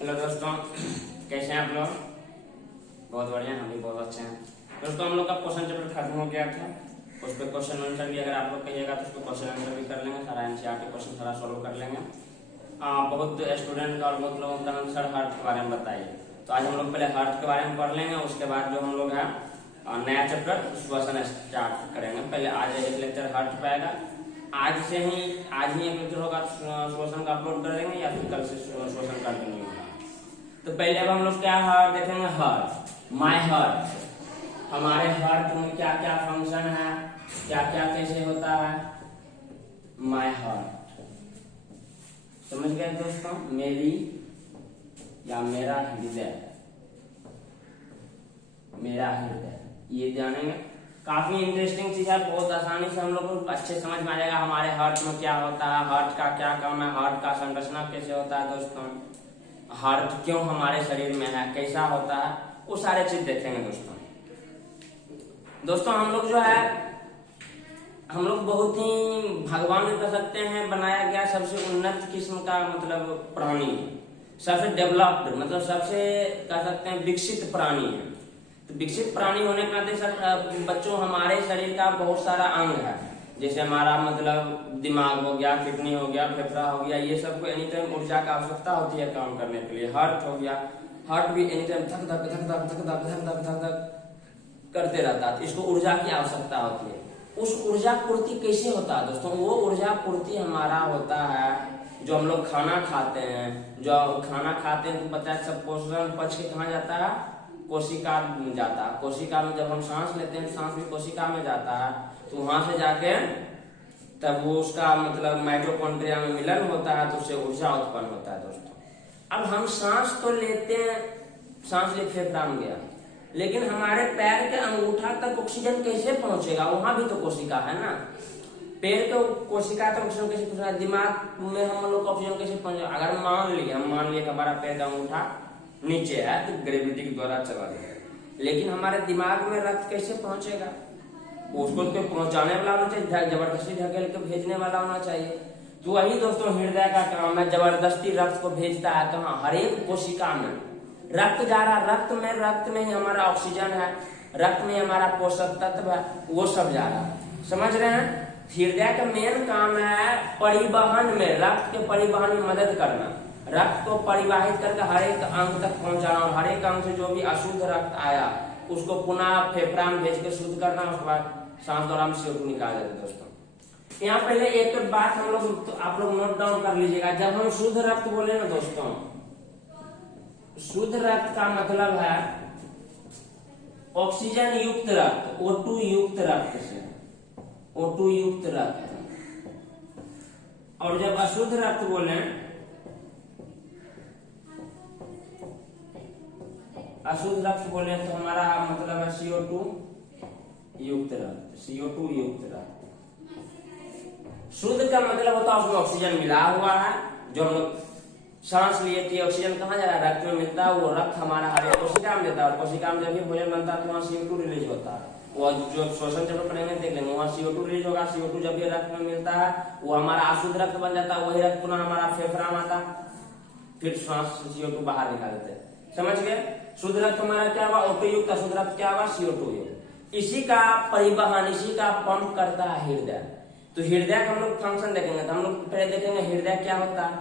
Hello दोस्तों, कैसे हैं आप लोग? बहुत बढ़िया, हम भी बहुत अच्छे हैं। दोस्तों, हम लोग का क्वेश्चन चैप्टर खत्म हो गया था। उस पर क्वेश्चन आंसर भी अगर आप लोग कहिएगा तो उसको क्वेश्चन आंसर भी कर लेंगे, सारा एनसीईआरटी क्वेश्चन सारा सॉल्व कर लेंगे। बहुत स्टूडेंट का और बहुत लोगों का आंसर हार्ट के बारे में बताइए। तो आज हम लोग पहले हार्ट के बारे में पढ़ लेंगे, उसके बाद जो हम लोग है नया चैप्टर श्वसन स्टार्ट करेंगे। पहले आज एक लेक्चर हार्ट पे आएगा, आज ही एक लेक्चर होगा श्वसन का अपलोड कर देंगे, या फिर कल से श्वसन कंटिन्यू होगा। तो पहले अब हम लोग क्या हार्ट देखेंगे। हार्ट, माय हार्ट, हमारे हार्ट में क्या क्या फंक्शन है, क्या क्या कैसे होता है। माय हार्ट, समझ गए दोस्तों? मेरी या मेरा हृदय, मेरा हृदय, ये जानेंगे। काफी इंटरेस्टिंग चीज है, बहुत आसानी से हम लोग को अच्छे समझ में आ जाएगा हमारे हार्ट में क्या होता है, हार्ट का क्या काम है, हार्ट का संरचना कैसे होता है दोस्तों, हार्ट क्यों हमारे शरीर में है, कैसा होता है, वो सारे चीज देखेंगे दोस्तों। हम लोग जो है, हम लोग बहुत ही भगवान कह सकते हैं बनाया गया सबसे उन्नत किस्म का मतलब प्राणी, सबसे डेवलप्ड मतलब सबसे कह सकते हैं विकसित प्राणी है। तो विकसित प्राणी होने के नाते बच्चों हमारे शरीर का बहुत सारा अंग है, जैसे हमारा मतलब दिमाग हो गया, किडनी हो गया, फेफड़ा हो गया, ये सबको एनी टाइम ऊर्जा की आवश्यकता होती है काम करने के लिए। हार्ट हो गया, हार्ट भी एनी टाइम धक धक धक धक धक धक धक धक धक धक करते रहता है, तो इसको ऊर्जा की आवश्यकता होती है। उस ऊर्जा पूर्ति कैसे होता है दोस्तों? वो ऊर्जा पूर्ति हमारा होता है जो हम लोग खाना खाते हैं। जो खाना खाते हैं तो पता है सब पोषण पच के कहाँ जाता है? कोशिका में जाता है। कोशिका में जब हम सांस लेते हैं, सांस भी कोशिका में जाता है, तो वहां से जाके तब वो उसका मतलब माइटोकॉन्ड्रिया में मिलन होता है, तो उससे ऊर्जा उत्पन्न होता है दोस्तों। अब हम सांस तो लेते हैं, सांस ले फेफड़ा में गया, लेकिन हमारे पैर के अंगूठा तक ऑक्सीजन कैसे पहुंचेगा? वहां भी तो कोशिका है ना। पैर के कोशिका तक ऑक्सीजन कैसे पहुंचेगा? दिमाग में हम लोग ऑक्सीजन कैसे पहुंचेगा? अगर मान लिए हमारा पैर का अंगूठा नीचे है तो ग्रेविटी के द्वारा चला जाएगा, लेकिन हमारे दिमाग में रक्त कैसे पहुंचेगा? उसको तो पहुंचाने वाला होना चाहिए, जबरदस्ती ढकेल के भेजने वाला होना चाहिए। तो वही दोस्तों हृदय का काम है, जबरदस्ती रक्त को भेजता है। कहाँ? हर एक कोशिका में रक्त जा रहा, रक्त में ही हमारा ऑक्सीजन है, रक्त में हमारा पोषक तत्व है, वो सब जा रहा है। समझ रहे हैं? हृदय का मेन काम है परिवहन में, रक्त के परिवहन में मदद करना, रक्त को परिवाहित करके हर एक अंग तक पहुंचाना, और हर एक अंग से जो भी अशुद्ध रक्त आया उसको पुनः फेफड़ा में भेज के शुद्ध करना, उसके बाद सांस दौरान CO2 निकाल देते दोस्तों। यहाँ पहले एक बात हम लोग तो आप लोग नोट डाउन कर लीजिएगा। जब हम शुद्ध रक्त बोले ना दोस्तों, शुद्ध रक्त का मतलब है ऑक्सीजन युक्त रक्त, O2 युक्त रक्त से, O2 युक्त रक्त। और जब अशुद्ध रक्त बोले, अशुद्ध रक्त बोले तो हमारा मतलब है CO2 युक्त रक्त, CO2 युक्त रक्त। शुद्ध का मतलब होता है उसमें ऑक्सीजन मिला हुआ है। जो हम लोग सांस लिए थे, ऑक्सीजन कहाँ जा रहा है? रक्त में मिलता है। वो रक्त हमारा हर एक कोशिका में देता है, और कोशिका में जब भी भोजन बनता है तो वहाँ CO2 रिलीज होता है। वो जो श्वसन चैप्टर पढ़ेंगे देख लेंगे, वहाँ CO2 रिलीज होगा। CO2 जब भी रक्त में मिलता है वो हमारा अशुद्ध रक्त बन जाता है, वही रक्त पुनः हमारा फेफड़ा में आता, फिर सांस CO2 बाहर निकाल देते हैं। समझ गए? शुद्ध रक्त हमारा क्या हुआ? O2 युक्त। अशुद्ध रक्त क्या हुआ? CO2 युक्त। इसी का परिवहन, इसी का पंप करता है हृदय। तो हृदय का हम लोग फंक्शन देखेंगे, तो हम लोग पहले देखेंगे हृदय क्या होता है।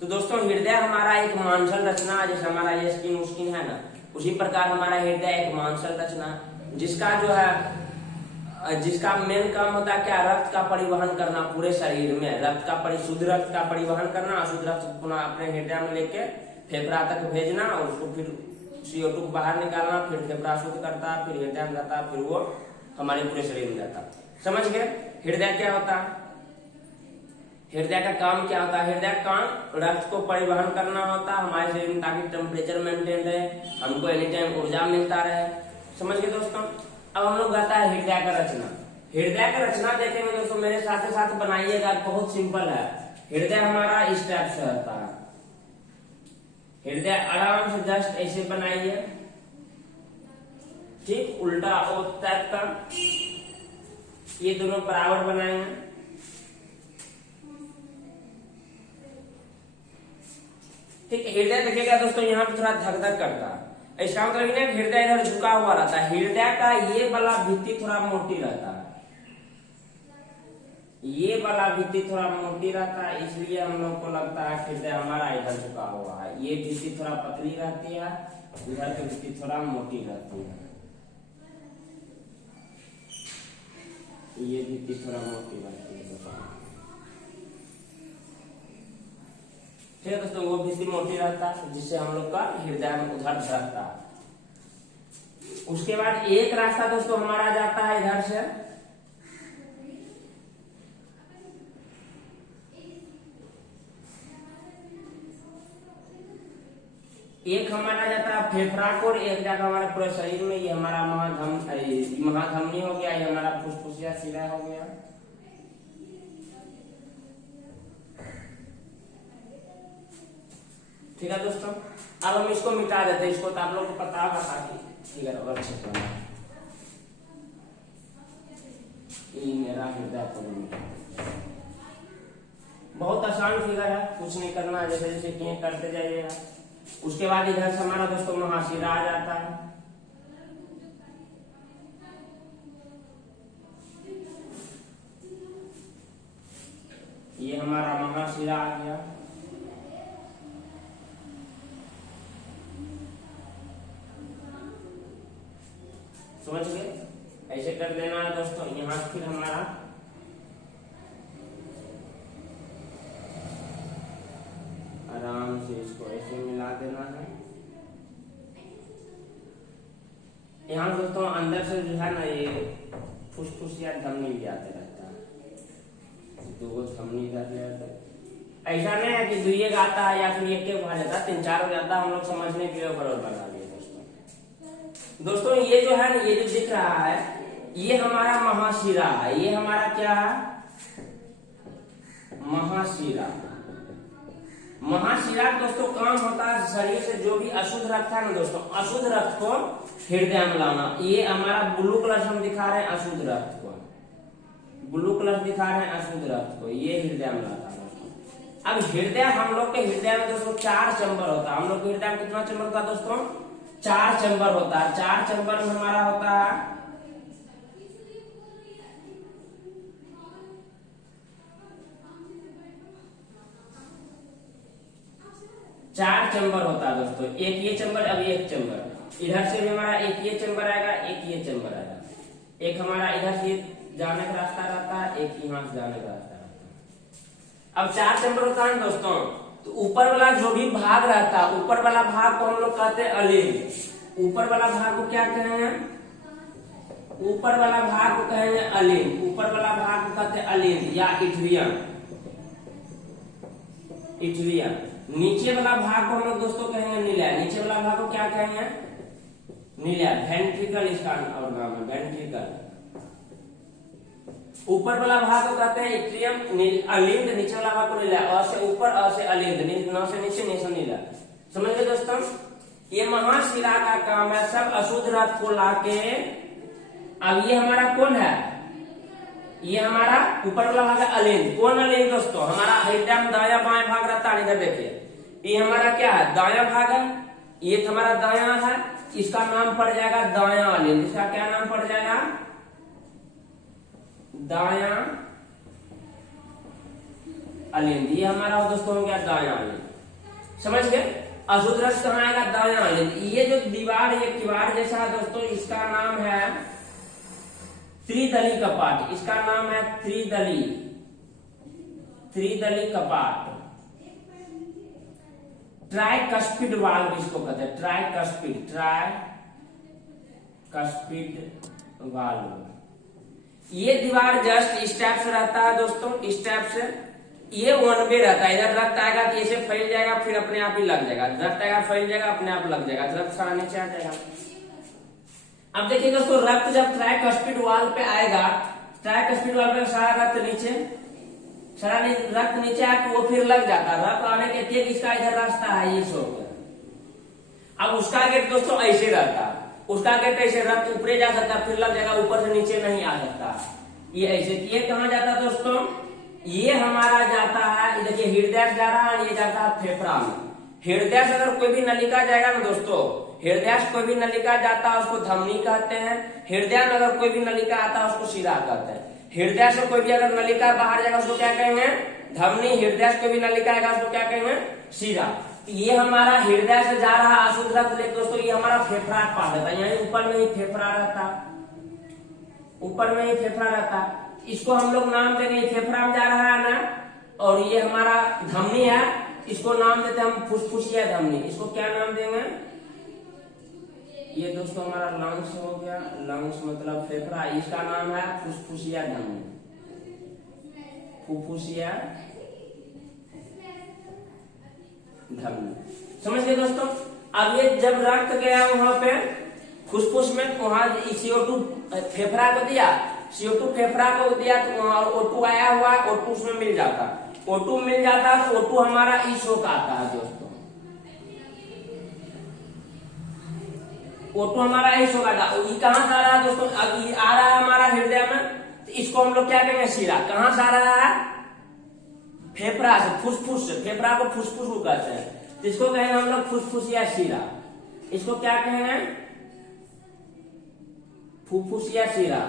तो दोस्तों हृदय हमारा एक मांसल रचना, जैसे हमारा ये स्किन है ना, उसी प्रकार हमारा हृदय एक मांसल रचना, जिसका जो है, जिसका मेन काम होता है क्या? रक्त का परिवहन करना पूरे शरीर में, रक्त का शुद्ध रक्त का परिवहन करना, अशुद्ध रक्त पुनः अपने हृदय में लेके फेफड़ा तक भेजना, और उसको फिर CO2 को बाहर निकालना, फिर फेफड़ा शुद्ध करता है, फिर हृदय में जाता है, फिर वो हमारे पूरे शरीर में जाता है। समझ गए? हृदय क्या होता है? हृदय का काम क्या होता है? हृदय का काम रक्त को परिवहन करना होता है हमारे शरीर में, ताकि टेम्परेचर मेंटेन रहे, हमको एनी टाइम ऊर्जा मिलता रहे। समझ गए दोस्तों? अब हम लोग आता है हृदय का रचना। हृदय का रचना देखेंगे दोस्तों, मेरे साथ साथ बनाइएगा, बहुत सिंपल है। हृदय हमारा इस टाइप से होता है, हृदय आराम से जस्ट ऐसे बनाइए, ठीक उल्टा ओ टाइप का, ये दोनों बराबर बनाएंगे। ठीक है, हृदय देखिएगा दोस्तों यहाँ पे थोड़ा धक धक करता है, इसका मतलब नहीं हृदय इधर झुका हुआ रहता है, हृदय का ये वाला भित्ति थोड़ा मोटी रहता है, ये वाला भित्ति थोड़ा मोटी रहता है, इसलिए हम लोग को लगता है हृदय हमारा इधर झुका हुआ है। ये भित्ति थोड़ा पतली रहती है, इधर की भित्ति थोड़ा मोटी रहती है, ये भित्ति थोड़ा मोटी रहती है। ठीक है दोस्तों, वो भित्ति मोटी रहता है जिससे हम लोग का हृदय में उधर धड़कता है। उसके बाद एक रास्ता दोस्तों हमारा जाता है इधर से, एक हमारा जाता है फेफड़ा को, और एक जाता हमारे पूरे शरीर में, ये हमारा महाधमनी हो गया, ये हमारा फुसफुसिया शिरा हो गया। ठीक है दोस्तों, अब हम इसको मिटा देते हैं, इसको तो आप लोग को पता होगा ताकि ठीक है और अच्छे से ये मेरा हृदय को बहुत आसान फिगर है, कुछ नहीं करना, जैसे जैसे किए करते जाइएगा। उसके बाद इधर से हमारा दोस्तों महाशिरा आ जाता है, ये हमारा महाशिरा आ गया। समझ गए, ऐसे कर देना है दोस्तों। यहाँ फिर हमारा आराम से इसको ऐसे मिला देना है। यहाँ दोस्तों अंदर से जो है ना ये फुसफुस या धमनी भी आते रहता है, दो धमनी इधर ले आते। ऐसा नहीं है कि दुइये आता है या फिर एक भाग जाता, 3-4 हो जाता, हम लोग समझने के लिए बराबर बना दिए दोस्तों। ये जो है ना, ये जो दिख रहा है, ये हमारा महाशिरा है, ये हमारा क्या है, महाशिरा। महाशिरा दोस्तों काम होता है शरीर से जो भी अशुद्ध रक्त है ना दोस्तों, अशुद्ध रक्त को हृदय में लाना। ये हमारा ब्लू कलर से हम दिखा रहे हैं अशुद्ध रक्त को, ब्लू कलर दिखा रहे हैं अशुद्ध रक्त को, ये हृदय में लाता है दोस्तों। अब हृदय, हम लोग के हृदय में दोस्तों 4 चैम्बर होता है। हम लोग के हृदय में कितना चैम्बर होता है दोस्तों, 4 चैम्बर होता है। 4 चैम्बर में हमारा होता है 4 चैम्बर होता है दोस्तों। एक ये चैम्बर, अब एक चैम्बर, इधर से भी हमारा एक ये चैम्बर आएगा, एक ये चैम्बर आएगा, एक हमारा इधर से जाने का रास्ता रहता है, एक यहाँ से जाने का रास्ता रहता है। अब 4 चैम्बर होता है दोस्तों, तो ऊपर वाला जो भी भाग रहता है, ऊपर वाला भाग को हम लोग कहते हैं अलिंद। ऊपर वाला भाग को क्या कहेंगे, ऊपर वाला भाग को कहेंगे अलिंद। ऊपर वाला भाग को कहते हैं अलिंद या इट्रियम, इट्रियम। नीचे वाला भाग को हम लोग दोस्तों कहेंगे नीला। नीचे वाला भाग को क्या कहेंगे, नीला, वेंट्रिकल इसका और नाम है, वेंट्रिकल। ऊपर वाला भाग को कहते हैं इट्रियम, अलिंद। नीचे वाला भाग को नीला, अ से ऊपर, अ से अलिंद, न से नीचे, नी से नीला। समझ गए दोस्तों, ये महाशिरा का काम है सब अशुद्ध रक्त को लाके। अब ये हमारा कौन है, ये हमारा ऊपर वाला भाग है अलिंद। कौन अलिंद दोस्तों, हमारा हृदय में दाया बाएं भाग रहता है। इधर देखिए, ये हमारा क्या है, दाया भाग है, ये हमारा दाया है, इसका नाम पड़ जाएगा दाया अलिंद। इसका क्या नाम पड़ जाएगा, दाया अलिंद। ये हमारा दोस्तों हो गया दाया अलिंद। समझ गए, अशुद्ध रक्त कहाँ आएगा, दाया अलिंद। ये जो दीवार, ये किवाड़ जैसा है दोस्तों, इसका नाम है त्रिदली कपाट। इसका नाम है त्रिदली, त्रिदली कपाट। ट्राइकस्पिड वाल्व इसको कहते हैं, ट्राइकस्पिड, ट्राइकस्पिड वाल्व। ये दीवार जस्ट इस टाइप से रहता है दोस्तों, इस टाइप से। ये वन वे रहता है, इधर रक्त आएगा तो ऐसे फैल जाएगा, फिर अपने आप ही लग जाएगा। रक्त आएगा, फैल जाएगा, अपने आप लग जाएगा, रक्त सारा नीचे आ जाएगा। अब देखिए दोस्तों, रक्त जब ट्राइकस्पिड वाल्व पे आएगा, ट्राइकस्पिड वाल्व पे सारा रक्त नीचे, सारा रक्त नीचे आया तो वो फिर लग जाता है। रक्त आने के ठीक इसका इधर रास्ता है, ये सो गया। अब उसका गेट दोस्तों ऐसे रहता है, उसका गेट ऐसे, रक्त ऊपर जा सकता है, फिर लग जाएगा, ऊपर से नीचे नहीं आ सकता। ये ऐसे, ये कहाँ जाता है दोस्तों, ये हमारा जाता है, देखिए हृदय जा रहा है, ये जाता है फेफड़ा में। हृदय से अगर कोई भी नलिका जाएगा ना दोस्तों, हृदय से कोई भी नलिका जाता है उसको धमनी कहते हैं। हृदय में अगर कोई भी नलिका आता है उसको शिरा कहते हैं। हृदय से कोई भी अगर नलिका बाहर जाएगा उसको क्या कहेंगे? धमनी। हृदय से कोई भी नलिका आएगा उसको क्या कहेंगे? शिरा। ये हमारा हृदय से जा रहा अशुद्ध रक्त लेके दोस्तों ये हमारा फेफड़ा पास रहता है, यही ऊपर में ही फेफड़ा रहता, ऊपर में ही फेफड़ा रहता। इसको हम लोग नाम देंगे, फेफड़ा में जा रहा है ना, और ये हमारा धमनी है, इसको नाम देते हैं हम फुसफुसिया धमनी। इसको क्या नाम देंगे? ये दोस्तों हमारा लंग्स हो गया, लंग्स मतलब फेफड़ा, इसका नाम है फुसफुसिया धमनी, फुफ्फुसिया धमनी। समझ गए दोस्तों? अब ये जब रक्त गया वहां पे फुसफुस में, वहां CO2 फेफड़ा को दिया, CO2 फेफड़ा को दिया तो वहां O2 आया हुआ, O2 उसमें मिल जाता, O2 मिल जाता तो O2 हमारा ईसो का आता है दोस्तों, O2 हमारा ईसो का आता। ये कहां से आ रहा है दोस्तों? अब ये आ रहा है हमारा हृदय में, तो इसको हम लोग क्या कहेंगे? शिरा। कहां से आ रहा है? फेफड़ा से, फुसफुस से। फेफड़ा को फुसफुस को कहते हैं, तो इसको कहेंगे हम लोग फुसफुसिया शिरा। इसको क्या कहेंगे? फुफ्फुसिया शिरा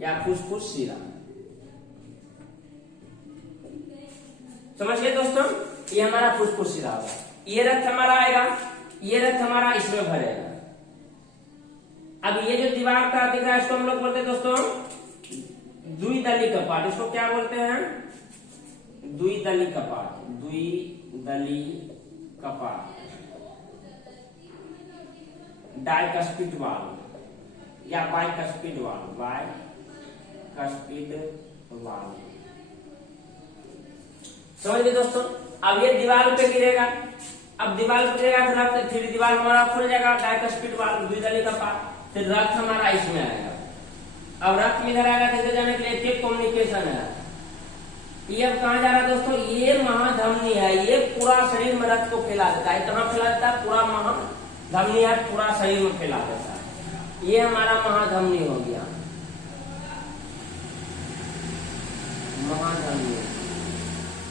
या फुसफुस शिरा। समझ गए दोस्तों? ये हमारा फुसफुस शिरा होगा। ये रक्त हमारा आएगा, ये रक्त हमारा इसमें भरेगा। अब ये जो दीवार का दिख रहा है इसको हम लोग बोलते हैं दोस्तों द्विदली कपाट। इसको क्या बोलते हैं? द्विदली कपाट, द्विदली कपाट, डाइकस्पिड वाल्व या बाइकस्पिड वाल्व, बाइकस्पिड वाल्व। समझ गए दोस्तों? अब ये दीवार पे गिरेगा, अब दीवार पे गिरेगा तो रक्त, फिर दीवार हमारा खुल जाएगा, डाइकस्पिड वाल्व, द्विदली कपाट, फिर रक्त हमारा इसमें आएगा। अब रक्त में इधर आएगा, जैसे जाने के लिए टेक कम्युनिकेशन है। ये अब कहाँ जा रहा है दोस्तों? ये महाधमनी है, ये पूरा शरीर में रक्त को फैला देता है। कहाँ फैला देता है? पूरा महाधमनी है, पूरा शरीर में फैला देता है। ये हमारा महाधमनी हो गया, महाधमनी।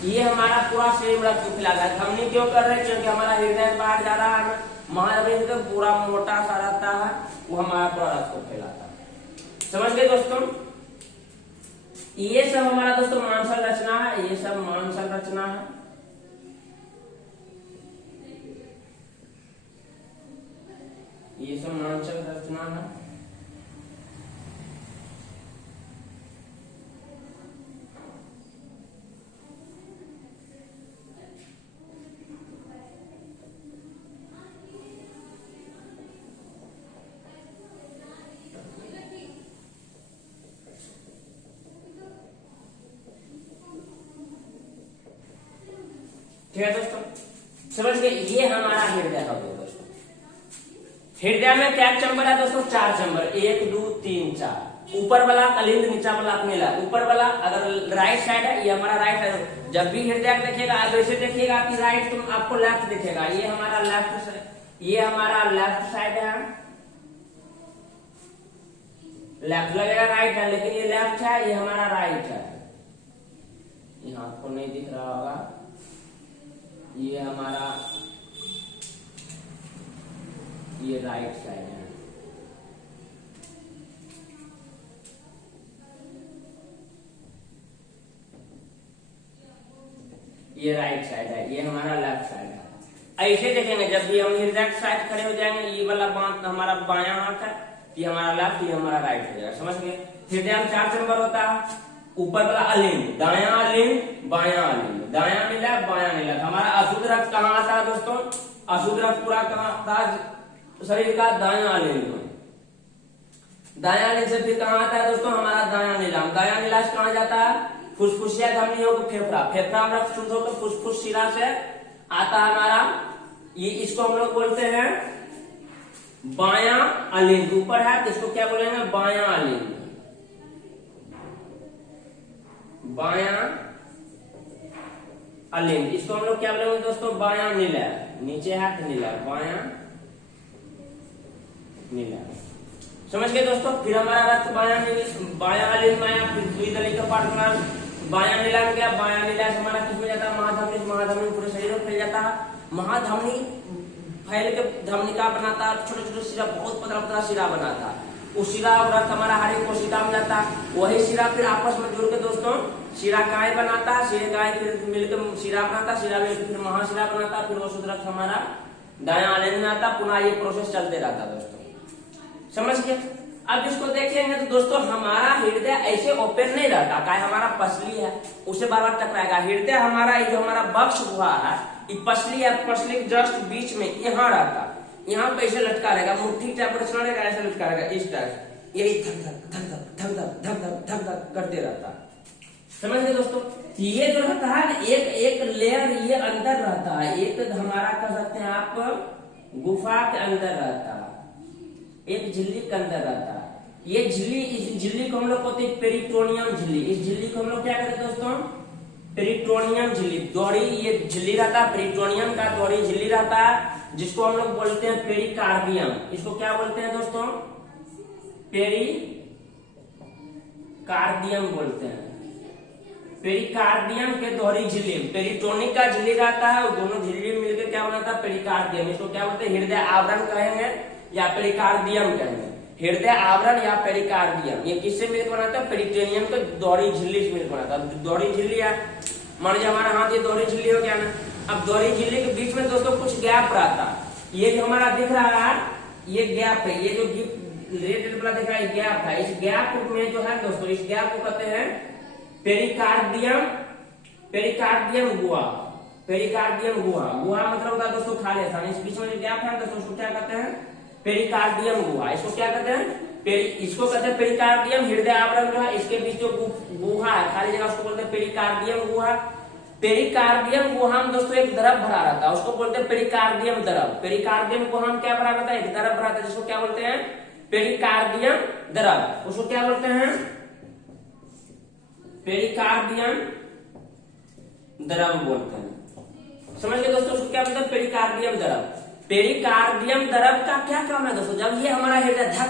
ये हमारा पूरा शरीर में रक्त को फैला देता है। धमनी क्यों कर रहे हैं? क्योंकि हमारा हृदय बाहर जा रहा है, महाधमनी तो पूरा मोटा सा रहता है, वो हमारा पूरा रक्त को फैलाता है। समझ गए दोस्तों? ये सब हमारा दोस्तों मांसल रचना है, ये सब मांसल रचना है। ये सब मांसल रचना है। ठीक है दोस्तों? समझ गए? ये हमारा हृदय हो गया दोस्तों। हृदय में क्या चैम्बर है दोस्तों? 4 चैम्बर, 1 2 3 4। ऊपर वाला कलिंद, नीचा वाला अपनीला। ऊपर वाला अगर राइट साइड है, ये हमारा राइट साइड। जब भी हृदय देखिएगा आप ऐसे देखिएगा कि राइट, तुम आपको लेफ्ट दिखेगा। ये हमारा लेफ्ट साइड, ये हमारा लेफ्ट साइड है, लेफ्ट लगेगा, राइट है, लेकिन ये लेफ्ट है, ये हमारा राइट है। यहाँ आपको नहीं दिख रहा होगा, ये हमारा, ये राइट साइड है। ये राइट साइड है, ये हमारा लेफ्ट साइड है। ऐसे देखेंगे जब भी हम हृदय साइड खड़े हो जाएंगे, ये वाला बांध हमारा बायां हाथ है, ये हमारा लेफ्ट, ये हमारा राइट हो जाएगा। समझ गए? हृदय में 4 चैम्बर होता है। ऊपर वाला अलिंग, दायां अलिंग, बायां अलिंग, दायां नीला, बायां नीला। हमारा अशुद्ध रक्त कहाँ आता है दोस्तों? अशुद्ध रक्त पूरा कहाँ आता है शरीर का? दायां अलिंग में। दायां अलिंग से फिर कहाँ आता है दोस्तों? हमारा दायां नीलाम। दायां नीला से कहाँ जाता है? फुसफुसिया धमनी होकर फेफड़ा, फेफड़ा में रक्त शुद्ध होकर फुसफुस शिरा से आता है हमारा। ये इसको हम लोग बोलते हैं बायां अलिंग। ऊपर है तो इसको क्या बोलेंगे? बायां अलिंग, बायां अलिंग। इसको हम लोग क्या बोलेंगे दोस्तों? बायां नीला। नीचे हाथ नीला, बायां नीला। समझ गए दोस्तों? फिर हमारा रक्त बायां अलिंग में आया, फिर द्विदली कपाट बायां नीला में गया, बायां नीला से हमारा किस में जाता है, महाधमनी, महाधमनी पूरे शरीर में फैल जाता है। महाधमनी फैल के धमनिका बनाता है, छोटे छोटे शिरा, बहुत पतला पतला शिरा बनाता है। उस शिरा और रक्त हमारा हर एक कोशिका में जाता है। वही शिरा फिर आपस में जुड़ के दोस्तों शिरा काय बनाता है, शिरा काय फिर मिलकर शिरा बनाता, शिरा मिलकर फिर महाशिरा बनाता, फिर वो शुद्ध रक्त हमारा दायां आलेंद्र में आता। पुनः ये प्रोसेस चलते रहता दोस्तों, समझ गए। अब इसको देखेंगे तो दोस्तों हमारा हृदय ऐसे ओपन नहीं रहता, क्या हमारा पसली है उसे बार बार टकराएगा। हृदय हमारा जो हमारा बक्ष हुआ है, ये पसली है, पसली के जस्ट बीच में यहाँ रहता, यहाँ पे ऐसे लटका रहेगा, मुट्ठी टाइप रचना रहेगा, ऐसे लटका रहेगा इस टाइप, यही धक धक धक धक धक धक धक धक धक धक करते रहता, समझ गए दोस्तों। ये जो रहता है ना, एक एक लेयर ये अंदर रहता है, एक हमारा कह सकते हैं आप गुफा के अंदर रहता है, एक झिल्ली के अंदर रहता है। ये झिल्ली, इस झिल्ली को हम लोग कहते हैं पेरिटोनियम झिल्ली। इस झिल्ली को हम लोग क्या कहते हैं दोस्तों, पेरिटोनियम झिल्ली। दोहरी ये झिल्ली रहता है, पेरिटोनियम का दोहरी झिल्ली रहता है, जिसको हम लोग बोलते हैं पेरिकार्डियम। इसको क्या बोलते हैं दोस्तों, पेरिकार्डियम बोलते हैं। पेरिकार्डियम के दोहरी झिल्ली, पेरिटोनिक का झिल्ली रहता है, दोनों झिल्ली मिलकर क्या बनाता है, पेरिकार्डियम। इसको क्या बोलते हैं, हृदय आवरण कहेंगे या पेरिकार्डियम कहेंगे। हृदय आवरण या पेरिकार्डियम ये किससे मिलकर बनाता है, पेरिटोनियम के दोहरी झिल्ली से मिलकर बनाता है। दोहरी झिल्ली है, मान लीजिए हमारा हाथ ये दोहरी झिल्ली हो गया ना, अब दोहरी झिल्ली के बीच में दोस्तों कुछ गैप रहता है। ये जो हमारा दिख रहा है ये गैप है, ये जो रेड वाला दिख रहा है गैप है। इस गैप में जो है दोस्तों, इस गैप को कहते हैं पेरिकार्डियम, पेरिकार्डियम गुहा। पेरिकार्डियम गुहा, गुहा मतलब होता है दोस्तों खाली स्थान। इस बीच में जो गैप है दोस्तों उसको क्या कहते हैं, पेरिकार्डियम गुहा। इसको क्या कहते हैं, इसको कहते हैं पेरिकार्डियम। हृदय आवरण जो है इसके बीच जो गुहा है खाली जगह, उसको बोलते हैं पेरिकार्डियम गुहा। पेरिकार्डियम गुहा में दोस्तों एक द्रव भरा रहता है, उसको बोलते हैं पेरिकार्डियम द्रव। पेरिकार्डियम गुहा में क्या भरा रहता है, एक द्रव भरा रहता है, जिसको क्या बोलते हैं, पेरिकार्डियम द्रव। उसको क्या बोलते हैं, पेरिकार्डियम द्रव बोलते हैं, समझ गए दोस्तों। उसको क्या बोलते हैं, पेरिकार्डियम द्रव। पेरिकार्डियम द्रव का क्या काम है दोस्तों, जब ये हमारा हृदय धक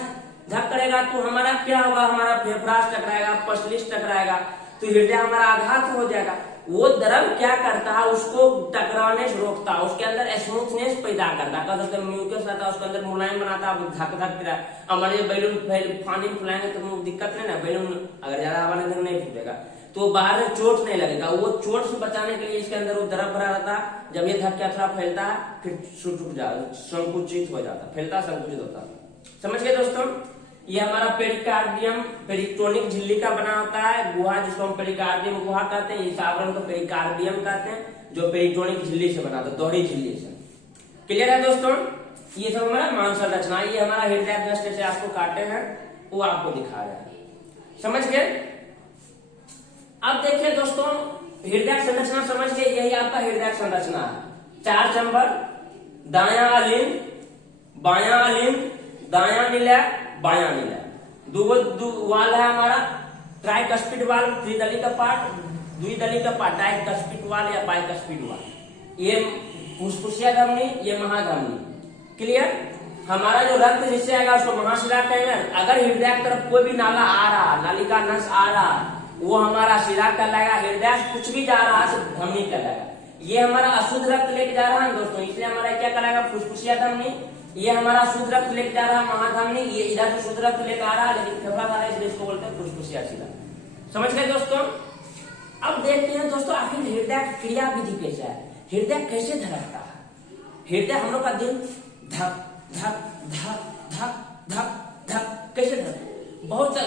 धक करेगा तो हमारा क्या होगा, हमारा फेफड़ा टकराएगा, पसलिस टकराएगा, तो हृदय हमारा आघात हो जाएगा। वो द्रव क्या करता है, उसको टकराने से रोकता है, उसके अंदर स्मूथनेस पैदा करता है, म्यूकस रहता है उसके अंदर, मुलायम बनाता है, धक धक। हमारे बैलून पानी में फुलाएंगे तो दिक्कत नहीं ना, बैलून अगर ज्यादा हवा लगेगा नहीं फूटेगा, तो बाहर में चोट नहीं लगेगा। वो चोट से बचाने के लिए इसके अंदर वो द्रव भरा रहता है। जब ये धक्का थोड़ा फैलता है फिर टूट जाता, संकुचित हो जाता, फैलता संकुचित होता, समझ गए दोस्तों। ये हमारा पेरिकार्डियम पेरिटोनिक झिल्ली का बना होता है गुहा, जिसको हम पेरिकार्डियम गुहा कहते हैं। इस आवरण को पेरिकार्डियम कहते हैं, जो पेरिटोनिक झिल्ली से बना होता है, दोहरी झिल्ली से। क्लियर है दोस्तों, ये सब हमारा मांस संरचना। ये हमारा हृदय जस्ट जैसे आपको काटे हैं वो आपको दिखा रहे हैं, समझ गए। अब देखिए दोस्तों हृदय संरचना समझ गए, यही आपका हृदय संरचना है। 4 चैम्बर, दायां अलिंद, बायां अलिंद, दायां नीला, बायां नीला। दो वाल है हमारा, ट्राइकस्पिड वाल, त्रिदली का पार्ट, द्विदली का पार्ट, डाइकस्पिड वाल या बाइकस्पिड वाल। ये फुसफुसिया धमनी, ये महाधमनी। क्लियर। हमारा जो रक्त जिससे आएगा उसको महाशिरा कहेंगे। अगर हृदय की तरफ कोई भी नाला आ रहा, नालिका नस आ रहा, वो हमारा शिरा कहलाएगा। हृदय से कुछ भी जा रहा है तो धमनी कहलाएगा। ये हमारा अशुद्ध रक्त लेके जा रहा है दोस्तों, इसलिए हमारा क्या कहलाएगा, फुसफुसिया धमनी। ये हमारा शुद्ध रक्त लेके जा रहा है महाधमनी। ये इधर से शुद्ध रक्त लेके आ रहा है लेकिन फेफड़ा खा रहा है, इसलिए इसको बोलते हैं फुसफुसिया शिरा। समझ गए दोस्तों। अब देखते हैं दोस्तों आखिर हृदय की क्रिया विधि कैसा है, हृदय कैसे धड़कता है। हृदय हम लोग का दिल धक धक धक धक धक धक कैसे धड़कता है, बहुत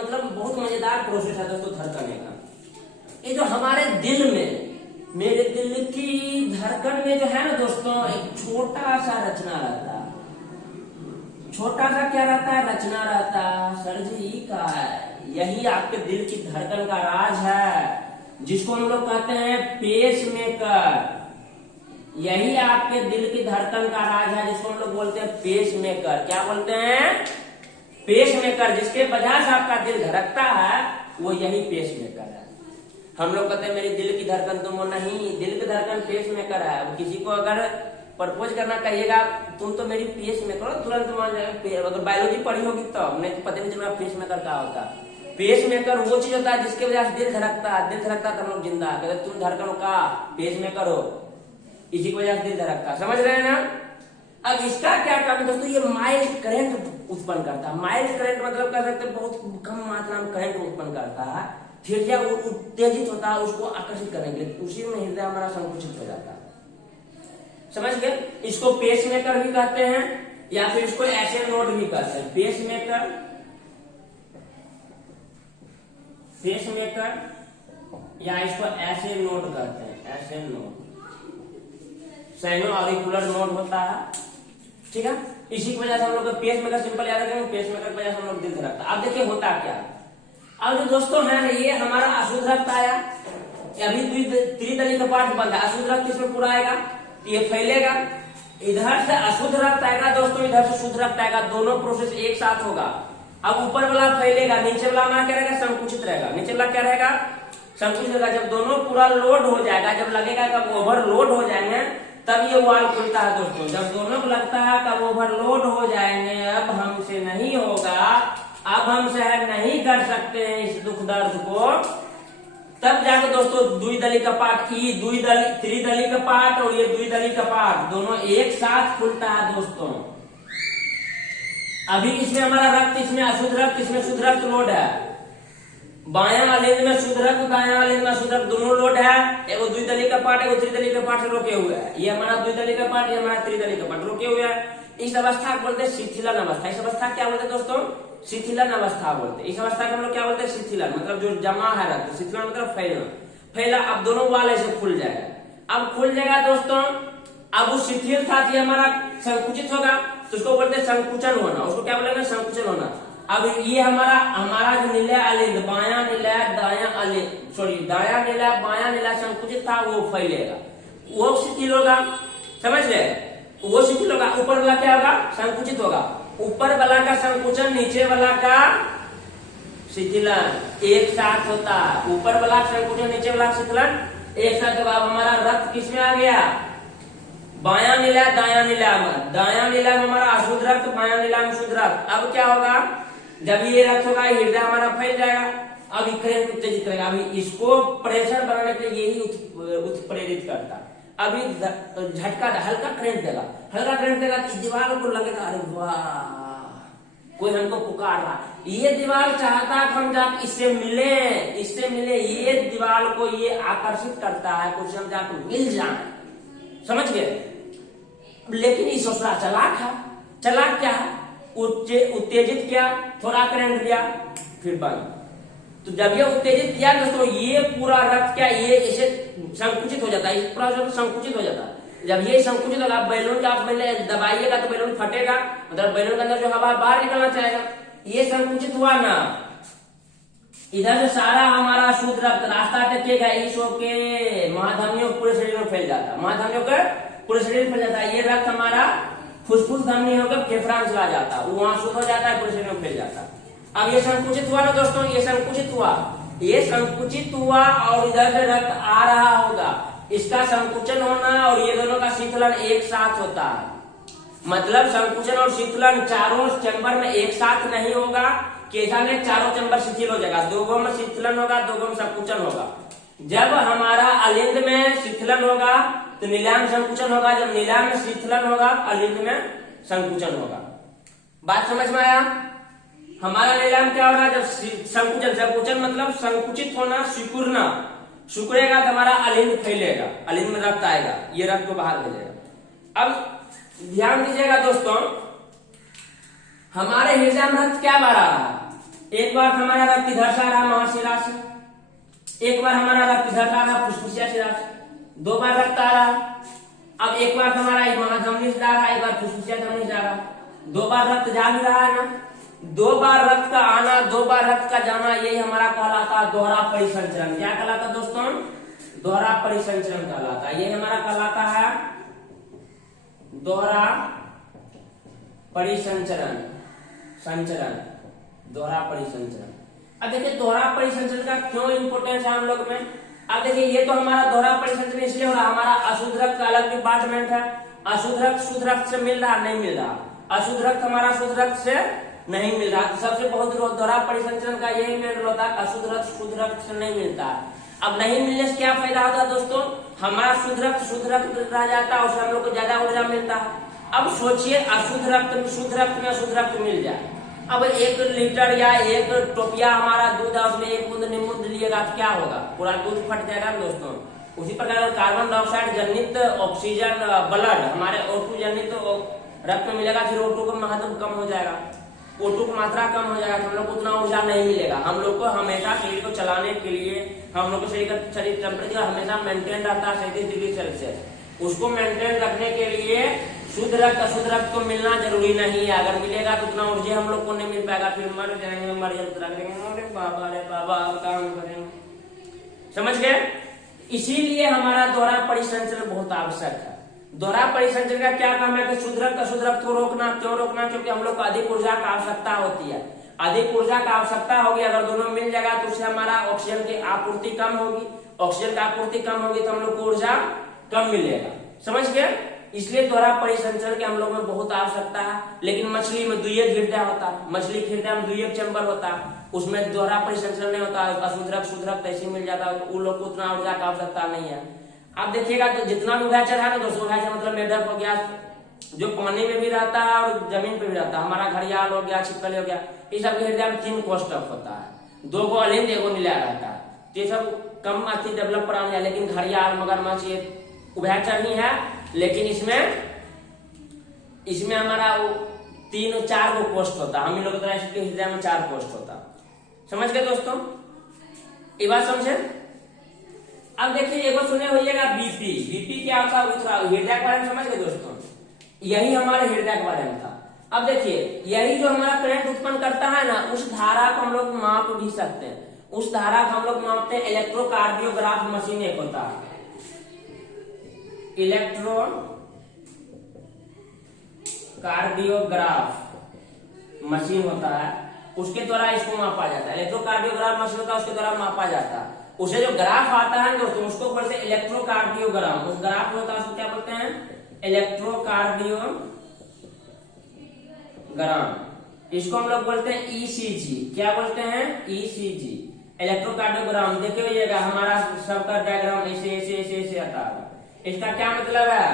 मतलब बहुत मजेदार प्रोसेस है दोस्तों धड़कने का। ये जो हमारे दिल में, मेरे दिल की धड़कन में जो है ना दोस्तों, एक छोटा सा रचना रहता है। छोटा सा क्या रहता है, रचना रहता है, सर्जरी का है। यही आपके दिल की धड़कन का राज है, जिसको हम लोग कहते हैं पेस मेकर। यही आपके दिल की धड़कन का राज है, जिसको हम लोग बोलते हैं पेस मेकर। क्या बोलते हैं, पेस मेकर। जिसके वजह से आपका दिल धड़कता है वो यही पेस मेकर है। हम लोग कहते हैं मेरी दिल की धड़कन, तुम वो नहीं, दिल की धड़कन पेस मेकर है। अब किसी को अगर प्रपोज करना कहिएगा तुम तो मेरी पेस मेकर हो, तुरंत मान जाएगा। अगर बायोलॉजी पढ़ी होगी तब, नहीं तो पता नहीं चलेगा पेस मेकर क्या होता है। पेस मेकर वो चीज होता है जिसकी वजह से दिल धड़कता है, दिल धड़कता तो हम लोग जिंदा है। अगर तुम धड़कन का पेस मेकर हो, इसी की वजह से दिल धड़कता है, समझ रहे हैं ना। अब इसका क्या काम है दोस्तों, ये माइल्ड करंट उत्पन्न करता है। माइल्ड करंट मतलब कह सकते हैं बहुत कम मात्रा में करंट उत्पन्न करता है, हृदय उत्तेजित होता है उसको आकर्षित करने के लिए, उसी में हृदय हमारा संकुचित हो जाता है, समझ गए। इसको पेस मेकर भी कहते हैं या फिर इसको ऐसे नोड भी कहते हैं। पेस मेकर या इसको ऐसे नोड कहते हैं, ऐसे नोड, साइनो ऑरिकुलर नोड होता है, ठीक है। इसी की वजह से हम लोग पेस मेकर सिंपल याद रखेंगे, पेस मेकर की वजह से हम लोग दिल धड़कता है। अब देखिए होता क्या, अब जो दोस्तों है ये हमारा अशुद्ध रक्त आया, अभी त्रिदली का पार्ट बंद है, अशुद्ध रक्त इसमें पूरा आएगा, ये फैलेगा, इधर से अशुद्ध रक्त आएगा दोस्तों, इधर से शुद्ध रक्त आएगा, दोनों प्रोसेस एक साथ होगा। अब ऊपर वाला फैलेगा, नीचे वाला हमारा क्या रहेगा, संकुचित रहेगा। नीचे वाला क्या रहेगा, संकुचित रहेगा। जब दोनों पूरा लोड हो जाएगा, जब लगेगा कब ओवरलोड हो जाएंगे तब ये वाल्व खुलता है दोस्तों। जब दोनों को लगता है कब ओवरलोड हो जाएंगे, अब हमसे नहीं होगा, अब हम सहन नहीं कर सकते हैं इस दुख दर्द को, तब जाकर दोस्तों द्विदली कपाट, त्रिदली कपाट और ये द्विदली कपाट दोनों एक साथ खुलता है दोस्तों। अभी इसमें हमारा रक्त, इसमें अशुद्ध रक्त, इसमें शुद्ध रक्त लोड है, बायां अलिंद में शुद्ध रक्त, दायां अलिंद में शुद्ध रक्त, दोनों लोड है। एगो द्विदली कपाट एगो त्रिदली कपाट से रोके हुए है, ये हमारा द्विदली कपाट, ये हमारा त्रिदली कपाट रोके हुए है। इस अवस्था को बोलते हैं शिथिलन अवस्था। इस अवस्था क्या बोलते हैं दोस्तों, शिथिलन अवस्था बोलते हैं। इस अवस्था को हम लोग क्या बोलते हैं, शिथिलन, मतलब जो जमा है रक्त, शिथिलन मतलब फैलना, फैला। अब दोनों वाल ऐसे खुल जाएगा, अब खुल जाएगा दोस्तों। अब वो शिथिल था कि हमारा संकुचित होगा, तो उसको बोलते हैं संकुचन होना, उसको क्या बोलेंगे, संकुचन होना। अब ये हमारा जो नीला अलिंद, बायां नीला दायां अलिंद, सॉरी दायां नीला बायां नीला संकुचित था, वो फैलेगा, वो शिथिल होगा, समझ रहे, वो शिथिल होगा। ऊपर वाला क्या होगा, संकुचित होगा। ऊपर वाला का संकुचन, नीचे वाला का शिथिलन एक साथ होता है। ऊपर वाला संकुचन, नीचे वाला शिथिलन एक साथ होगा। अब हमारा रक्त किसमें आ गया, बायां नीला दायां नीला में, दायां नीला में हमारा अशुद्ध रक्त, बायां नीला में शुद्ध रक्त। अब क्या होगा, जब ये रक्त होगा हृदय हमारा फैल जाएगा, अब करंट उत्तेजित करेगा। अभी इसको प्रेशर बनाने के लिए यही उत्प्रेरित करता है। अभी झटका हल्का करंट देगा, हल्का करंट देगा तो दीवार को लगेगा, अरे वाह कोई हमको पुकार रहा, ये दीवार चाहता है हम जाकर इससे मिले, ये दीवार को ये आकर्षित करता है कुछ हम जाकर मिल जाए, समझ गए। लेकिन इस चलाक है, चलाक क्या है, उत्तेजित किया, थोड़ा करंट दिया, फिर बंद। तो जब ये उत्तेजित किया दोस्तों, ये पूरा रक्त क्या, ये इसे संकुचित हो जाता है, पूरा रक्त संकुचित हो जाता है। जब ये संकुचित होगा, बैलून आप दबाइएगा तो बैलून फटेगा, मतलब बैलून के अंदर जो हवा बाहर निकलना चाहेगा, ये संकुचित हुआ ना, इधर से सारा हमारा शुद्ध रक्त रास्ता टकेगा, इस होके महाधमनियों पूरे शरीर में फैल जाता है, महाधमनियों का पूरे शरीर में फैल जाता है। ये रक्त हमारा फुसफुस धमनी होकर फेफड़ा में चला जाता है, वहां शुद्ध हो जाता है, पूरे शरीर में फैल जाता है। अब ये संकुचित हुआ ना दोस्तों, ये संकुचित हुआ और इधर से रक्त आ रहा होगा, इसका संकुचन होना और ये दोनों का शीतलन एक साथ होता है। मतलब संकुचन और शीतलन चारों चैम्बर में एक साथ नहीं होगा, कैसा में चारों चैम्बर शिथिल हो जाएगा, दो में शीतलन होगा, दो में संकुचन होगा। जब हमारा अलिंद में शीतलन होगा तो नीला में संकुचन होगा, जब नीला में शीतलन होगा अलिंद में संकुचन होगा। बात समझ में आया। हमारा नीलाम क्या होगा, जब संकुचन मतलब संकुचित होना, सिकुड़ेगा तो हमारा अलिंद फैलेगा, अलिंद में रक्त आएगा, ये रक्त को बाहर भेजेगा। अब ध्यान दीजिएगा दोस्तों, हमारे हृदय में रक्त क्या बार आ रहा है, एक बार हमारा रक्त इधर से आ रहा महाशिरा से, एक बार हमारा रक्त इधर आ रहा फुसफुसिया शिरा से, दो बार रक्त आ रहा है। अब एक बार हमारा महाधमनी से जा रहा है, एक बार फुसफुसिया धमनी से जा रहा है, दो बार रक्त जा भी रहा है ना। दो बार रक्त का आना, दो बार रक्त का जाना, यही हमारा कहलाता दोहरा परिसंचरण। क्या कहलाता दोस्तों, दोहरा परिसंचरण कहलाता है। ये हमारा कहलाता है दोहरा परिसंचरण, दोहरा परिसंचरण। अब देखिए दोहरा परिसंचरण का क्यों इंपोर्टेंस है हम लोग में। अब देखिए ये तो हमारा दोहरा परिसंचरण इसलिए हो रहा, हमारा अशुद्ध रक्त का अलग डिपार्टमेंट है, अशुद्ध रक्त शुद्ध रक्त से मिल रहा नहीं मिल रहा, अशुद्ध रक्त हमारा शुद्ध रक्त से नहीं मिल रहा। तो सबसे बहुत दोहरा परिसंचरण का यही मेन रोल होता है, अशुद्ध रक्त शुद्ध रक्त से नहीं मिलता। अब नहीं मिलने से क्या फायदा होता है दोस्तों, हमारा शुद्ध रक्त रह जाता है, उससे हम लोग को ज्यादा ऊर्जा मिलता है। अब सोचिए अशुद्ध रक्त शुद्ध रक्त में अशुद्ध रक्त मिल जाए, अब 1 लीटर या 1 टोपिया हमारा दूध है, उसमें 1 बूंद नींबू लिएगा तो क्या होगा, पूरा दूध फट जाएगा दोस्तों। उसी प्रकार कार्बन डाइऑक्साइड जनित ऑक्सीजन ब्लड हमारे O2 जनित रक्त में मिलेगा, फिर O2 का महत्व कम हो जाएगा, O2 की मात्रा कम हो जाएगा, तो हम लोग को उतना ऊर्जा नहीं मिलेगा। हम लोग को हमेशा शरीर को चलाने के लिए हम लोग को शरीर टेम्परेचर हमेशा मेंटेन रहता है 37 डिग्री सेल्सियस। उसको मेंटेन रखने के लिए शुद्ध रक्त अशुद्ध रक्त को मिलना जरूरी नहीं है। अगर मिलेगा तो उतना ऊर्जा हम लोग को नहीं मिल पाएगा, फिर मर जाएंगे, मर जाएंगे, अरे बाबा अब काम करेंगे, समझ गए। इसीलिए हमारा दोहरा परिसंचरण बहुत आवश्यक है। दोहरा परिसंचरण का क्या काम है कि शुद्ध रक्त अशुद्ध रक्त को रोकना। क्यों रोकना, क्योंकि हम लोग को अधिक ऊर्जा का आवश्यकता होती है। अधिक ऊर्जा का आवश्यकता होगी, अगर दोनों मिल जाएगा तो उससे हमारा ऑक्सीजन की आपूर्ति कम होगी, ऑक्सीजन की आपूर्ति कम होगी तो हम लोग को ऊर्जा कम मिलेगा, समझ गए। इसलिए दोहरा परिसंचरण के हम लोग में बहुत आवश्यकता है। लेकिन मछली में द्वितीयक हृदय होता है, मछली के हृदय में द्वितीयक चैम्बर होता है, उसमें दोहरा परिसंचरण नहीं होता, अशुद्ध रक्त शुद्ध रक्त ऐसे मिल जाता है, उन लोग को उतना ऊर्जा का आवश्यकता नहीं है। आप देखिएगा तो जितना भी उभयचर है ना दोस्तों, उभयचर मतलब मेढक हो गया, जो पानी में भी रहता है और जमीन पे भी रहता है, हमारा घड़ियाल हो गया, छिपकली हो गया, ये सब के हृदय में 3 कोष्ठक होता है, 2 को अलिंद 1 को नीला रहता है। तो ये सब कम अति डेवलप प्राणी है, लेकिन घड़ियाल मगरमच्छ ये उभयचर ही है, लेकिन इसमें हमारा 3-4 को कोष्ठ होता है। हम लोग इसके हृदय में 4 कोष्ठ होता, समझ गए दोस्तों, ये बात समझे। अब देखिए एगो सुने होइएगा बीपी। बीपी क्या होता है, हृदय के बारे में समझ गए दोस्तों, यही हमारे हृदय के बारे में था। अब देखिए यही जो हमारा करंट उत्पन्न करता है ना, उस धारा को हम लोग माप भी सकते हैं। उस धारा को हम लोग मापते हैं, इलेक्ट्रोकार्डियोग्राफ मशीन एक होता है, इलेक्ट्रोकार्डियोग्राफ मशीन होता है, उसके द्वारा इसको मापा जाता है। इलेक्ट्रोकार्डियोग्राफ मशीन होता है, उसके द्वारा मापा जाता है। उसे जो ग्राफ आता है दोस्तों, उसको बोलते हैं इलेक्ट्रोकार्डियोग्राम। उस ग्राफ में होता है, उसको क्या बोलते हैं, इलेक्ट्रोकार्डियोग्राम। इसको हम लोग बोलते हैं ईसीजी। क्या बोलते हैं, ईसीजी, इलेक्ट्रोकार्डियोग्राम। देखिएगा हमारा सबका डायग्राम ऐसे ऐसे ऐसे ऐसे आता है। इसका क्या मतलब है,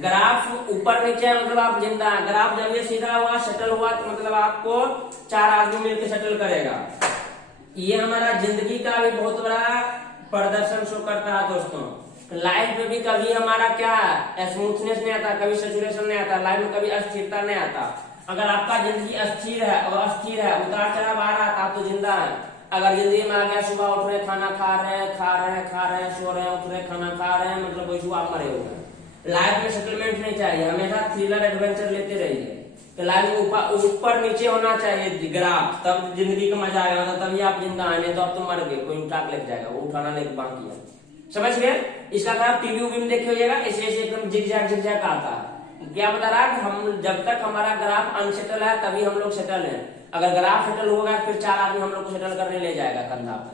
ग्राफ ऊपर नीचे मतलब आप जिंदा, ग्राफ जब ये सीधा हुआ सेटल हुआ तो मतलब आपको 4 आदमी मिलकर सेटल करेगा। ये हमारा जिंदगी का भी बहुत बड़ा प्रदर्शन शो करता है दोस्तों। लाइफ में भी कभी हमारा क्या स्मूथनेस नहीं आता, कभी सैचुरेशन नहीं आता, लाइफ में कभी अस्थिरता नहीं आता। अगर आपका जिंदगी अस्थिर है और अस्थिर है, उतार चढ़ाव आ रहा है, आप तो जिंदा है। अगर जिंदगी में आ गया सुबह उठ रहे खाना खा रहे हैं, सो रहे हैं, उठ रहे खाना खा रहे हैं, मतलब वैसे आप मरे हुए हैं। लाइफ में सेटलमेंट नहीं चाहिए, हमेशा थ्रिलर एडवेंचर लेते रहिए। तो लाइफ में ऊपर नीचे होना चाहिए ग्राफ, तब जिंदगी का मजा आएगा, तभी आप जिंदा आए, तो अब तो मर गए, कोई उठा लेके जाएगा, वो उठाना लेके बाकी है, समझ गए। इसका ग्राफ टीवी उवी में देखे होइएगा, ऐसे ऐसे एकदम जिगजैग आता है। क्या बता रहा है, हम जब तक हमारा ग्राफ अनसेटल है तभी हम लोग सेटल है। अगर ग्राफ सेटल होगा फिर 4 आदमी हम लोग को सेटल करने ले जाएगा कंधा पर।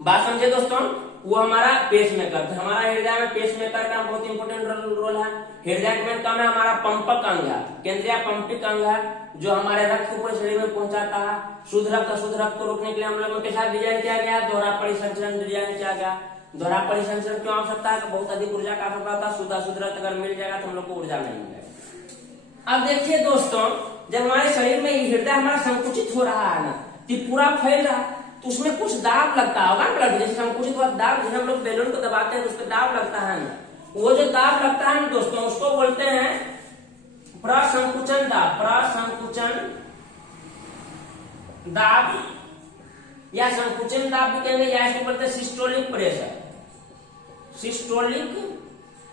बात समझे दोस्तों, वो हमारा पेस मेकर। हमारा हृदय में पेस मेकर का बहुत इंपोर्टेंट रोल है। हृदय में काम है हमारा पंपक अंग है, केंद्रीय पंपिक अंग है, जो हमारे रक्त को पूरे शरीर में पहुंचाता है। शुद्ध रक्त अशुद्ध रक्त को रोकने के लिए हम लोगों के साथ डिजाइन किया गया, दोहरा परिसंचरण डिजाइन किया गया। दोहरा परिसंचरण क्यों आवश्यकता है, बहुत अधिक ऊर्जा का आवश्यकता होता है। शुद्ध अशुद्ध रक्त अगर मिल जाएगा तो हम लोग को ऊर्जा नहीं मिलेगा। अब देखिए दोस्तों, जब हमारे शरीर में हृदय हमारा संकुचित हो रहा है ना, तो पूरा फैल रहा है, तो उसमें कुछ दाब लगता होगा ब्लड, जैसे संकुचित हुआ दाब, जैसे हम लोग बैलून को दबाते हैं तो उसमें दाब लगता है ना, वो जो दाब लगता है ना दोस्तों, उसको बोलते हैं प्रसंकुचन दाब। प्रसंकुचन दाब या संकुचन दाब भी कहेंगे, या इसको बोलते हैं सिस्टोलिक प्रेशर। सिस्टोलिक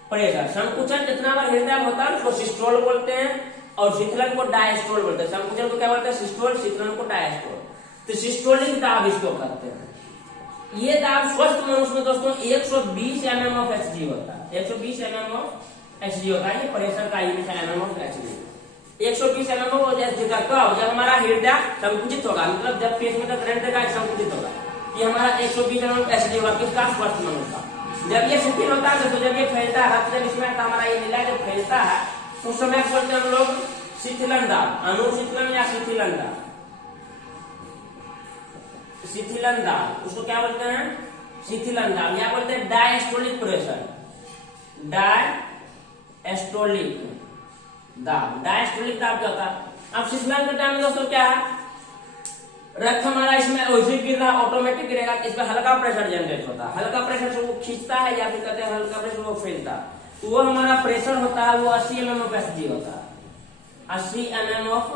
प्रेशर, संकुचन जितना बार हृदय में होता है उसको सिस्टोल बोलते हैं, और शीतलन को डायस्टोल बोलते हैं। संकुचन को क्या बोलते हैं, सिस्टोल, शीतलन को डायस्टोल। तो सिस्टोलिक दाब इसको कहते हैं। ये दाब स्वस्थ मनुष्य में दोस्तों 120 mm ऑफ Hg होता है। 120 mm ऑफ Hg होता है, ये प्रेशर का यूनिट है mm of Hg। 120 mm of Hg का कब, जब हमारा हृदय संकुचित होगा, मतलब जब पेस में करंट देगा संकुचित होगा, ये हमारा 120 mm ऑफ Hg होगा। किसका, स्वस्थ मनुष्य का। जब ये शिथिल होता है तो जब ये फैलता है, रक्त जब इसमें हमारा ये नीला जब फैलता है उस समय बोलते हैं हम लोग शिथिलन दाब, अनुशीतलन या शिथिलन दाब, शिथिलन दाब उसको क्या बोलते हैं, शिथिलन दाब, या बोलते हैं डायस्टोलिक प्रेशर, डायस्टोलिक दाब। डायस्टोलिक दाब क्या होता है? अब शिथिलन के टाइम में दोस्तों क्या है, रक्त हमारा इसमें वैसे गिर रहा, ऑटोमेटिक गिरेगा, इस पर हल्का प्रेशर जनरेट होता है, हल्का प्रेशर से वो खींचता है या फिर कहते हैं हल्का प्रेशर वो फैलता है, तो वो हमारा प्रेशर होता है वो 80 mm ऑफ एचजी होता है, 80 mm ऑफ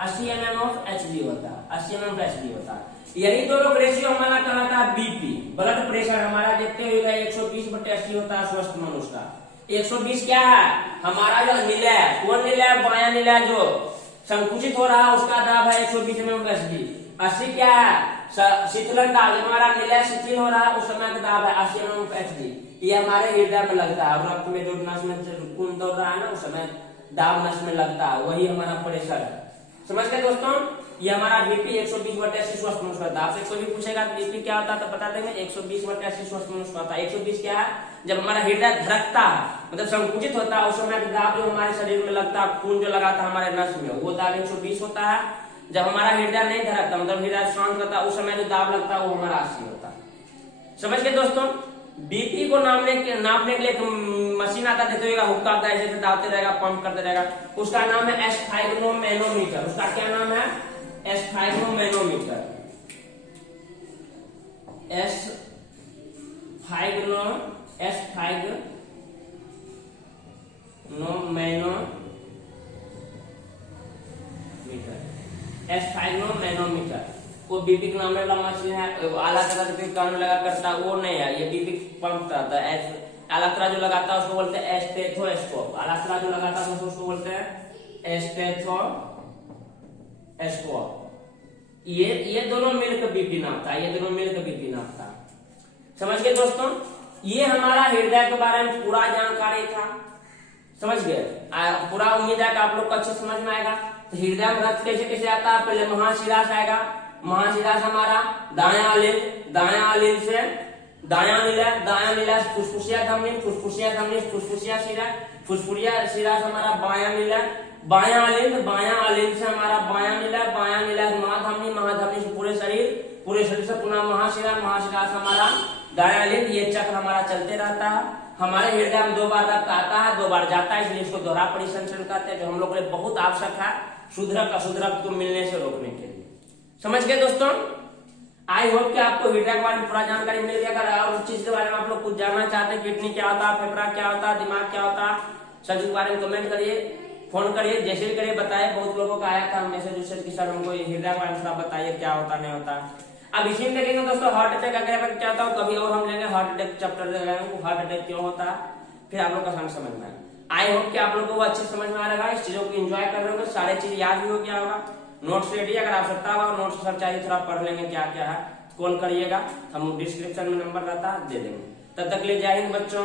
एचजी होता है, 80 mm ऑफ एचजी होता है। यही दोनों रेशियो हमारा कहलाता है बीपी, ब्लड प्रेशर हमारा देखते हुए 120/80 होता है स्वस्थ मनुष्य का। 120 क्या है, हमारा जो निलय, वो निलय बायां निलय जो संकुचित हो रहा है उसका दाब है 120 mm ऑफ एचजी। 80 क्या है, शीतलन दाब, हमारा निलय शिथिल हो रहा है उस समय का दाब है 80 mm ऑफ एचजी। ये हमारे हृदय में लगता है, रक्त में जो नस में खून दौड़ रहा है ना, उस समय दाब नस में लगता है, वही हमारा प्रेशर है। समझ गए दोस्तों, ये हमारा बीपी 120/80 स्वस्थ मनुष्य का दाब। से कोई भी पूछेगा बीपी क्या होता है तो बता देंगे 120/80 स्वस्थ मनुष्य का होता है। 120 क्या है, जब हमारा हृदय धड़कता है मतलब संकुचित होता है उस समय दाब जो हमारे शरीर में लगता है, खून जो लगाता है हमारे नस में, वो दाब 120 होता है। जब हमारा हृदय नहीं धड़कता मतलब हृदय शांत रहता है उस समय जो दाब लगता है वो हमारा 80 होता है। समझ गए दोस्तों, बीपी को नापने के लिए एक मशीन आता देते हुए हुक्का आता है, जैसे दाबते रहेगा, पंप करते रहेगा, उसका नाम है एस्फाइग्नोमैनोमीटर। उसका क्या नाम है, एस्फाइग्नोमैनोमीटर, एस्फाइग्नोमैनोमीटर वो बीपी के नाम वाला मशीन है। आला तरह से कान में लगा करता है वो नहीं है, ये बीपी पंप करता है। आला तरह जो लगाता है उसको बोलते हैं स्टेथोस्कोप, आला तरह जो लगाता है उसको बोलते हैं स्टेथोस्कोप। ये दोनों मिलकर बीपी नापता है, ये दोनों मिलकर बीपी नापता है। समझ गए दोस्तों, ये हमारा हृदय के बारे में पूरा जानकारी था। समझ गए, पूरा उम्मीद है कि आप लोग को अच्छे समझ में आएगा। तो हृदय में रक्त कैसे कैसे आता है, पहले महाशिरा से आएगा, महाशिरा से हमारा दायां अलिल से दायां नीला फुसफुसिया धमनी, फुसफुसिया शिरा, फुसफुसिया शिरा से हमारा बायां नीला, बायां अलिल से हमारा बायां नीला से महाधमनी से पूरे शरीर से पुनः महाशिरा से हमारा दायां अलिल। ये चक्र हमारा चलते रहता है। हमारे हृदय में 2 बार रक्त आता है, 2 बार जाता है, इसलिए इसको दोहरा परिसंचरण कहते हैं, जो हम लोग के लिए बहुत आवश्यक है शुद्ध रक्त को मिलने से रोकने के लिए। समझ गए दोस्तों, आई होप कि आपको हृदय के बारे में पूरा जानकारी मिल गया। अगर और उस चीज के बारे में आप लोग कुछ जानना चाहते हैं, किडनी क्या होता है, फेफड़ा क्या होता है, दिमाग क्या होता है, सब के बारे में कमेंट करिए, फोन करिए, जैसे भी करिए बताइए। बहुत लोगों का आया था मैसेज कि सर हमको हृदय के बारे में थोड़ा बताइए क्या होता नहीं होता। अब इसी में देखेंगे दोस्तों हार्ट अटैक अगर क्या होता है, कभी और हम लेंगे heart attack chapter, heart attack क्यों होता है, फिर आप लोग का समझ में आए। आई होप कि आप लोगों को अच्छे समझ में आ रहा है, इस चीजों को एंजॉय कर रहे होंगे, सारे चीज याद भी हो गया होगा। नोट्स रेडी, अगर आवश्यकता होगा नोट्स सर चाहिए थोड़ा पढ़ लेंगे क्या क्या है, कॉल करिएगा, हम डिस्क्रिप्शन में नंबर रहता है दे देंगे। तब तक ले जय हिंद बच्चों।